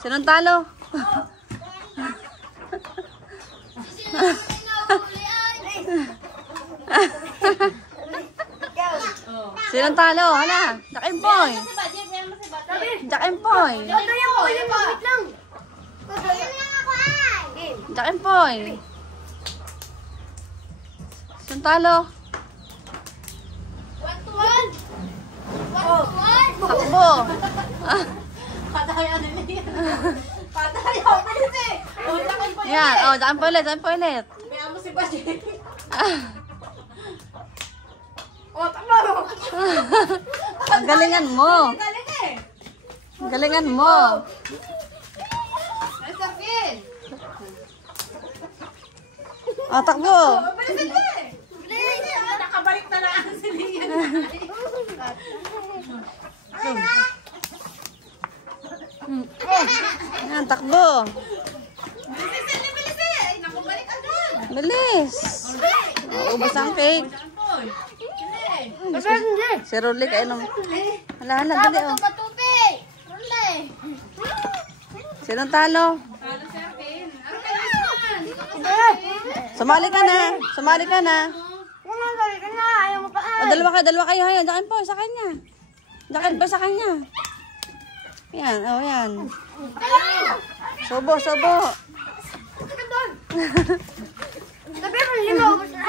Sinong talo? Sinong talo? Hala, Jack and Poy. Jack and Poy. Jack and Poy. Sinong talo? Takbo. Yan, oh, Jack and Poy ulit, Jack and Poy ulit. Ang galingan mo. Ang galingan mo. Oh, takbo. Nakabalik na lang si Lian. Yan, takbo. Bilis. Oh, ubos ang cake. Si Rolly kayo nung... Hala, dali oh. Sinong talo? Sumali ka na. Sumali ka na. O, dalawa kayo. Hayan, Jack and Poy sa kanya. Jack and Poy sa kanya. Yan, oh yan. Sobo. Tapi lima ubos na.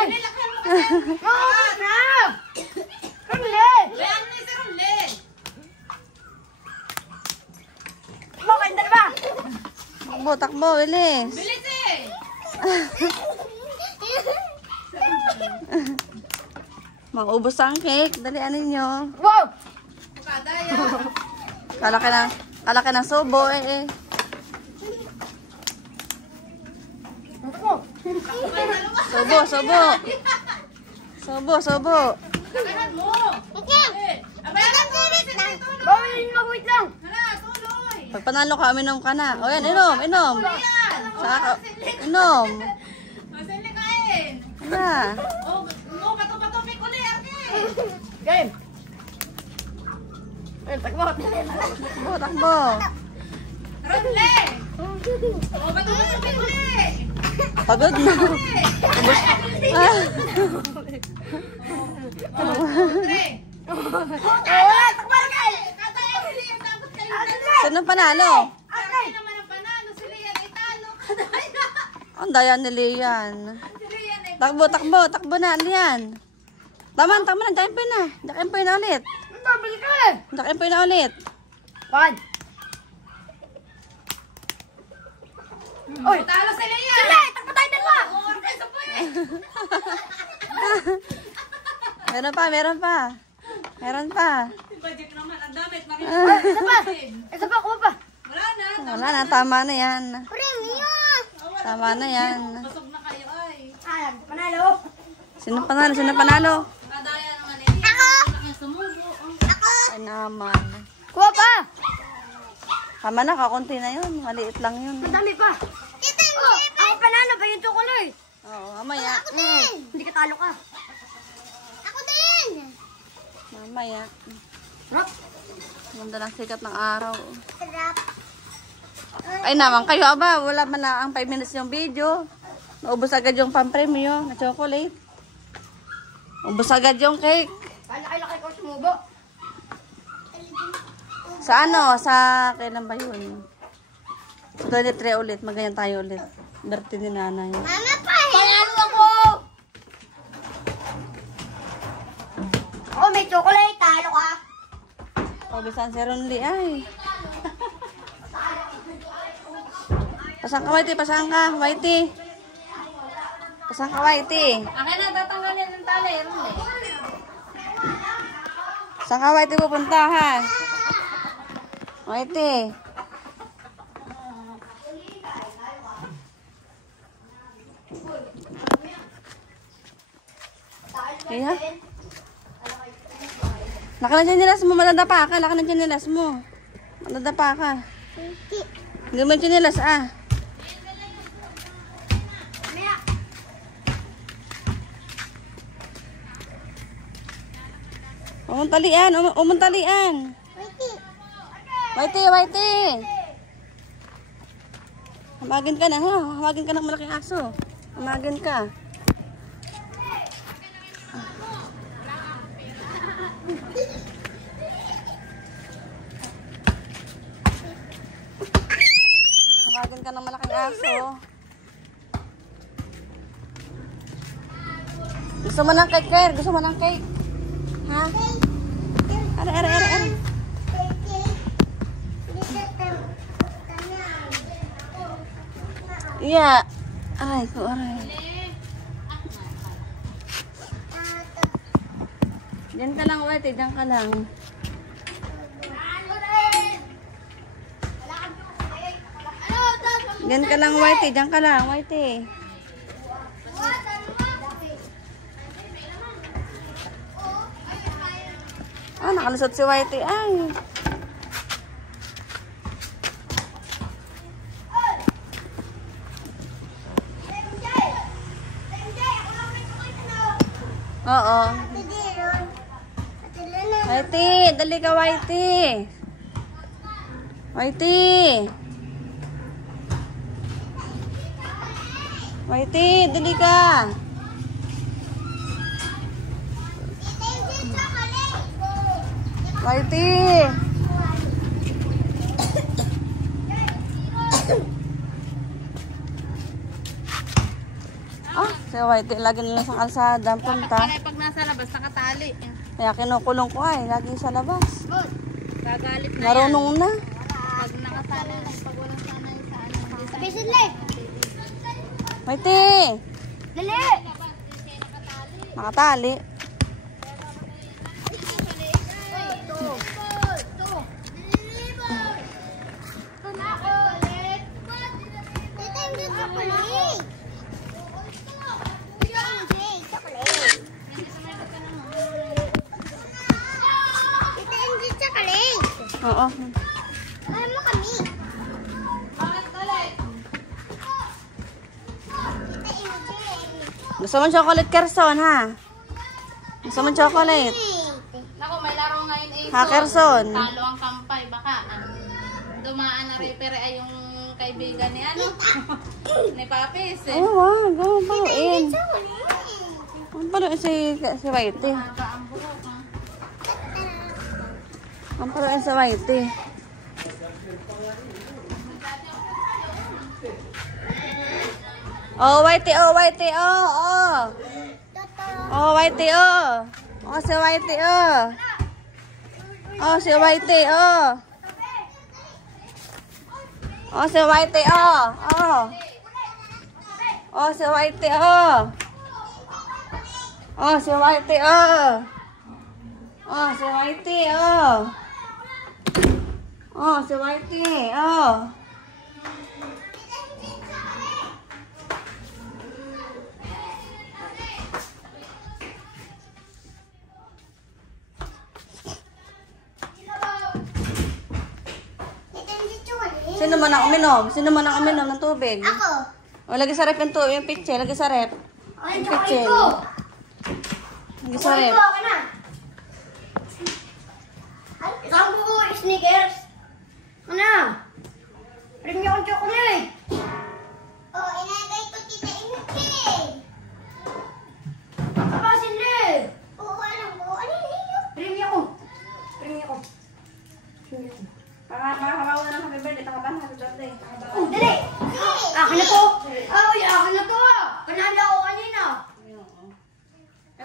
Takbo, bilis. Bilis eh! Mang-ubos ang cake. Dalian ninyo. Wow! Kalaki ng sobo eh. Sobo. Kakanan mo! Bawalin mo, wait lang. Hala, tuloy! Pag panalo ka, uminom ka na. O yan, inom. Inom. Masali kain! Hala. Oh, pato-patopik ko na yan, Game. Takbo. Rodle! Oh, pato-patopik ko na eh! Pagod na. Sino panalo? Ay naman ang panalo, si Lian ay talo. Ang daya ni Lian. Takbo na, Lian. Tama na, Jack and Poy na. Jack and Poy na ulit. Jack and Poy na ulit. One. Oy, talo si Lian! Sige, takbo tayo dalawa. Oh, okay, sa po eh! Meron pa. Budget naman, ang damit, Isa pa, kuha pa. Wala na. Tama na yan. Tama na yan. Busog na kayo ay. Panalo. Sino panalo? Kadaya naman eh. Ako! Sumubo. Ay naman. Kuha pa. Tama na, kakunti na yun. Maliit lang yun. Madami pa. Ako panalo pa yung chocolate. Oo, mamaya. Hindi ka talo ka. Mamaya. Rock. Ganda lang sikat ng araw. Ay naman kayo, aba. Wala man lang ang 5 minutes yung video. Naubos agad yung pang-premyo na chocolate. Ubos agad yung cake. Laki-laki ko sumubo. Sa ano? Sa kailan ba yun? Sa 23 ulit. Magayan tayo ulit. Birthday ni nanay. Mama pa, panalo ako. Oh, may chocolate. Talo ka. Pabisan si Ronly ay. Pasang ka, Whitey. Pasang ka, Whitey. Akin na, tatanggalin ng tali. Saan ka, Whitey, pupunta, ha? Whitey. Iya. Laka na chinelas mo, madadapa ka. Laka na chinelas mo. Madadapa ka. Hindi mo chinelas, ah. Umuntalian. Whitey. Hamagin ka na, ha? Hamagin ka ng malaking aso. Hamagin ka. Hamagin ka ng malaking aso. Gusto mo ng cake, Claire? Gusto mo ng cake? Ha? Are. Iya. Aray ko, aray. Diyan ka lang, Whitey. Diyan ka lang. Diyan ka lang, Whitey. Diyan ka lang, Whitey. Ah, nakalusot si Whitey. Ay. Oo. Whitey, dali ka, Whitey. Whitey. Whitey, dali ka. Whitey. Si Whitey, lagi nila sa kalsada punta. Pag nasa labas, nakatali. Kaya kinukulong ko ay, lagi sa labas. Gagalit na Marunong na. Pag nakatali na, pag walang sanay sa ano. Bisidli! Whitey. Dali! Nakatali. Oo. Alam mo kami. Gusto mo chocolate, Kerson, ha? Gusto mo chocolate? Naku, may laro ngayon eh. Ha, Kerson? Talo ang kampay, baka. Dumaan na repere ay yung kaibigan ni ano? Ni Papis eh. Oo, wag. Ang paluin. Ang paluin si Whitey. Haba ang buhok ha. Ang paluin si Whitey. Oh, Whitey, oh, Whitey, oh, oh. Oh, Whitey, oh. Oh, si Whitey, oh. Oh, si Whitey, oh. Oh, si Whitey, oh. Oh. Oh, si Whitey, oh. Oh, si Whitey, oh. Oh, si Whitey, oh. Oh, si Whitey, oh. Sino man ang uminom? Sino man ang uminom ng tubig? Ako. O, lagi sa rep yung tubig, yung pitche. Lagi sa rep. Ay, Yung pitche. ko. Lagi sa rep. Ako na. Ay, isang buko, Snickers. Ano? Bring niyo akong chocolate. Oh, inagay ko kita inagay. Kapasin din. Oo, alam ko. Ano yun? Bring niyo ako. Bring niyo ako. Makakawa na ng happy birthday. Takaban, happy birthday. Oh, dali. Akin na to. Ay, akin na to. Kananda ako kanina.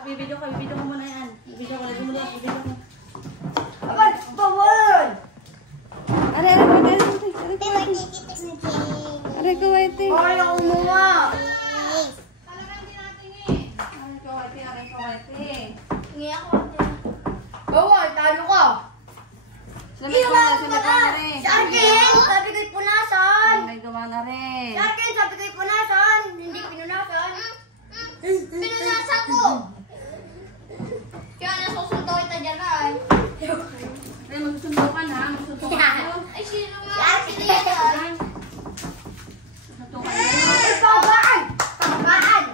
Bibidyo ko muna yan. Bibidyo ko, lagi mo lang. Bibidyo ko. Abay, bawal. Aray, ko, Whitey. Ay, ako muna. Aray ko, Whitey. Hingi ako. Bawal, talo ka. May gawa na rin. Sa akin, sabi ko'y punasan. May gawa na rin. Sa akin, sabi ko'y punasan. Hindi pinunasan. Pinunasan ko. Kaya nasusunod kita dyan ay. Ay, magsusundukan ha. Magsusundukan ko. Ay, sino nga? Sino yan? Ay, pabaan. Pabaan.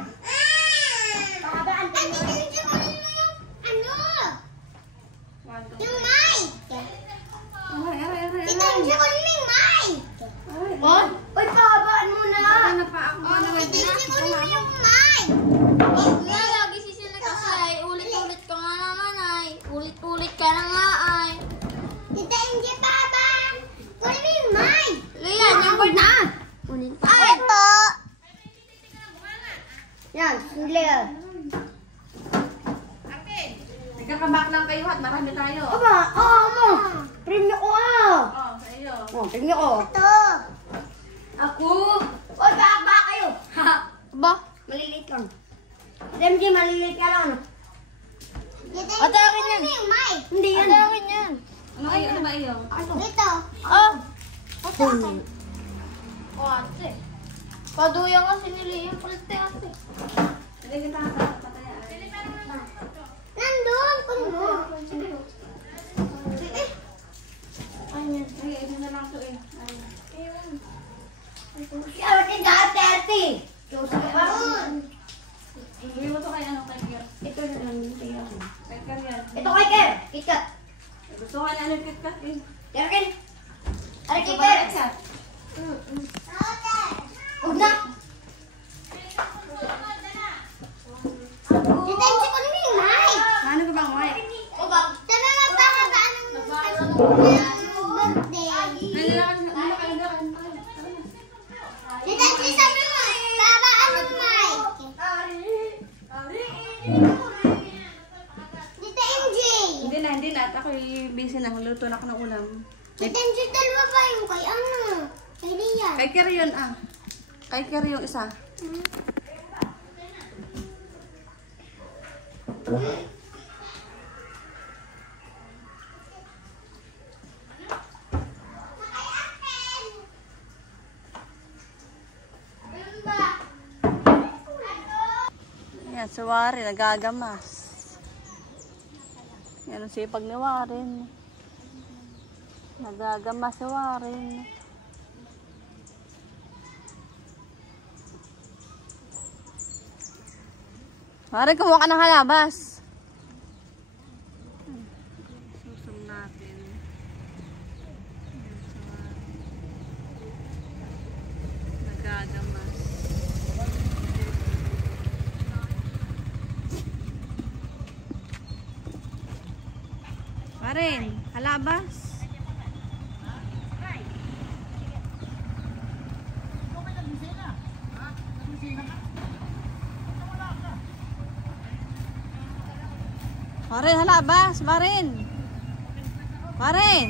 Pabaan. Ano? Yung mic. Aray. Ito yung mic. Oy, pabaan mo. Titensi ko rin yung mic. Lagi sisila kasi ay ulit-ulit ka nga naman ay. Ulit-ulit ka na nga ay. Tita Inji, Papa. Kunin mo yung mic. Lian, yung board na. Kunin pa. Ay, ito. Yan, Lian. Nagkakabak lang kayo at marami tayo. Aba, mo. Premio ko Oh, sa iyo. premio ko. Ito. Ako. Oy, ba kayo? Ba? Maliliit lang. MJ, maliliit ka lang. Atawin yan. Hindi yan. Atawin yan. Ano ba iyo? Dito. Oh. Atawin. O, ate. Paduya kasi nila yung palte ate. Hindi kita pataya. Nandun, puno. Ay, ito na lang ito eh. Kaya rin ka 30. Hindi mo ito kay ano, kay Kier. Ito na lang yung tingnan. Kay Kier yan. Ito kay Ker. Kikat. Gusto ka na ng KitKat eh. Kerkin. Ano kay Gusto ba Ker? ng KitKat? Huwag na. Detensi ko naman yung mic. Ano ka bang mic? O ba? Tara na ba ka ba birthday? Detensi sabi mo, baba anong mic? Tita MJ. Hindi na. At ako'y busy na. Luto na ako ng ulam. Detensi dalawa ba yung kay ano? Kay Lian. Kay Kier yun ah. Kay Kier yung isa. Yan, si Warin, nagagamas. Yan ang sipag ni Warin. Nagagamas si Warin. Warin, kumuha ka ng halabas. Susum natin. Nagagamas. Warin, halabas. Warin, halabas. Warin. Warin.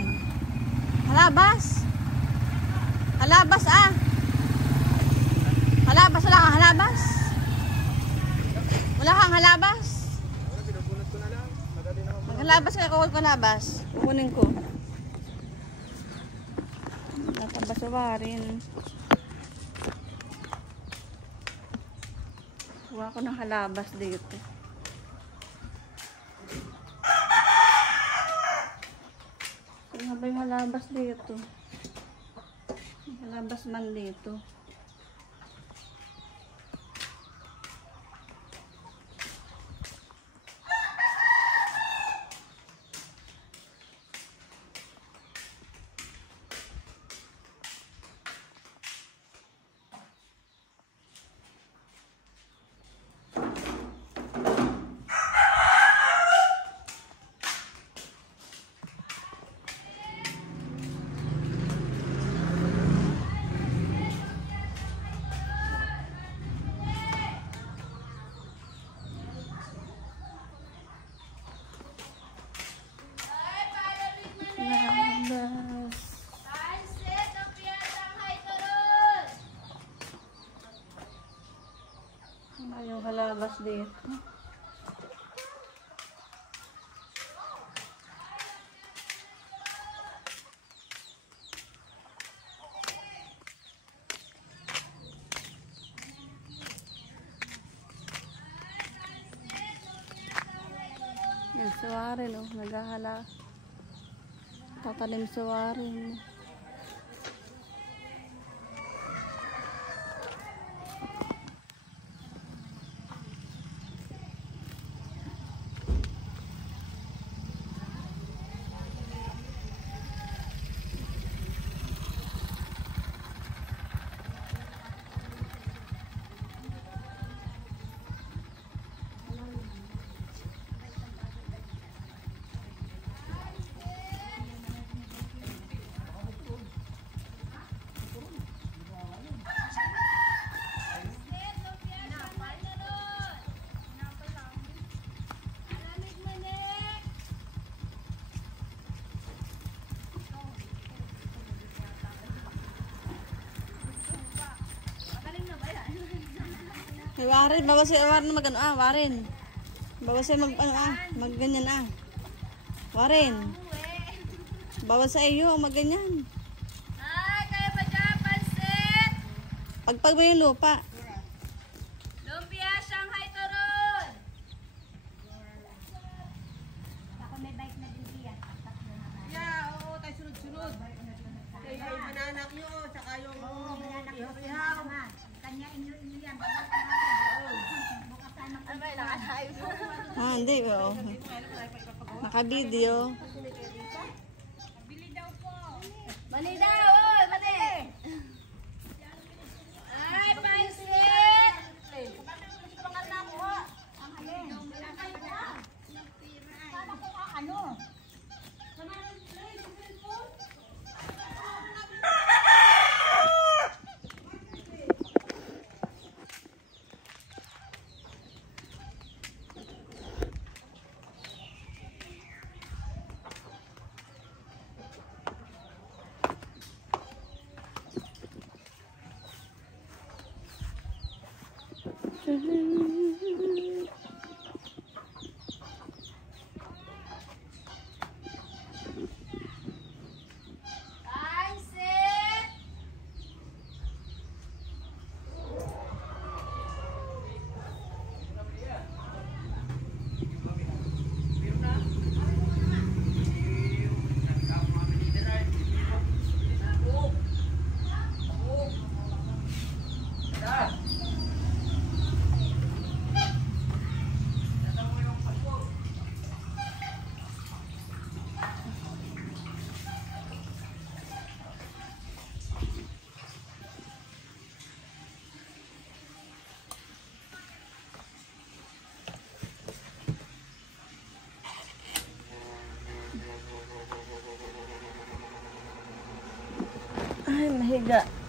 Halabas. Halabas ah. Halabas lang ang halabas. Wala kang halabas. Maghalabas ka, kukunin ko halabas. Kukunin ko. Natabas sa Warin. Kuha ko ng halabas dito. Ano ba yung halabas dito? Halabas man dito. Halabas. Ano yung halabas dito? Yan, si Warin, oh, naghahala. Tatanim si Warin. Ay, Warren, bawas sa'yo, Warren, mag ano Warren. Bawas sa'yo, mag ganyan Warren. Bawas sa iyo, mag ganyan. Ay, kaya ba dyan, pansit? Pagpag mo yung lupa. Lumpia, Shanghai turon. Ako may bike na din diyan. Yeah, oo, tayo sunod-sunod. Kaya yung mananak nyo, saka yung ihaw. Kanya inyo yan. Bukasan ng Hindi, oo. Naka-video. Mali daw, oy, mali. Ay, pansit. ano? Pansit. Ay, mahiga.